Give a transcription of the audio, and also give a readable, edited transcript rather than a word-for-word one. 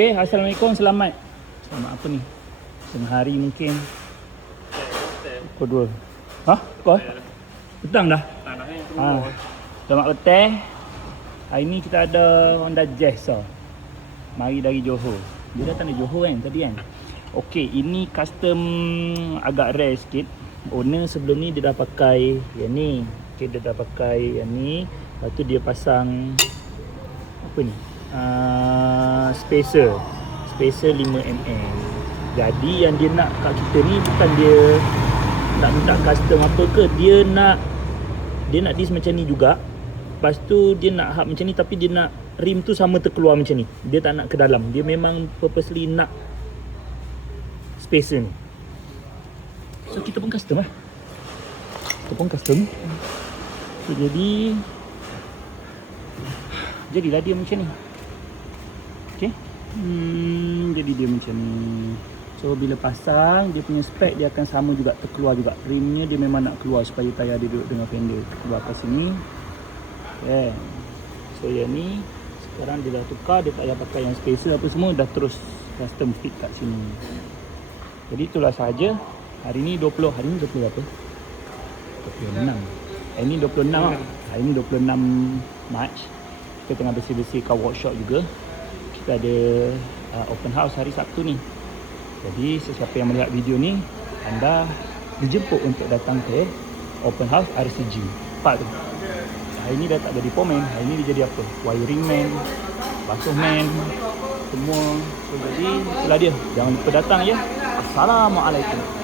Okay, Assalamualaikum, selamat apa ni? Tengah hari mungkin pukul 2. Hah? Pukul? Petang dah? Selamat petang. Hari ni kita ada Honda Jazz tau. Mari dari Johor. Dia datang dari Johor kan tadi kan? Okey, ini custom agak rare sikit. Owner sebelum ni dia dah pakai yang ni. Okey, dia dah pakai yang ni. Lepas tu dia pasang apa ni? Spacer 5mm. Jadi yang dia nak kat kita ni bukan dia nak minta custom apa ke, dia nak dis macam ni juga. Lepas tu dia nak hub macam ni, tapi dia nak rim tu sama terkeluar macam ni. Dia tak nak ke dalam. Dia memang purposely nak spacer ni. So kita pun custom lah. So jadilah dia macam ni. Okay. Jadi dia macam ni. So bila pasang, dia punya spek dia akan sama juga, terkeluar juga. Rimnya dia memang nak keluar supaya tayar dia duduk dengan fender. Keluar kat sini. Yeah. So yang ni sekarang dia dah tukar, dia tak payah pakai yang spacer apa semua, dah terus custom fit kat sini. Jadi itulah sahaja. Hari ni 20, hari ni 20 apa? 26. Hari ni 26 lah. Hari ni 26 Mac. Kita tengah bersih-bersih kat workshop juga. Kita ada open house hari Sabtu ni. Jadi sesiapa yang melihat video ni, anda dijemput untuk datang ke open house RCG Park tu. Hari ni dah tak jadi foreman, hari ni dia jadi apa? Wiring man, basuh man, semua. So, jadi itulah dia. Jangan lupa datang ya. Assalamualaikum.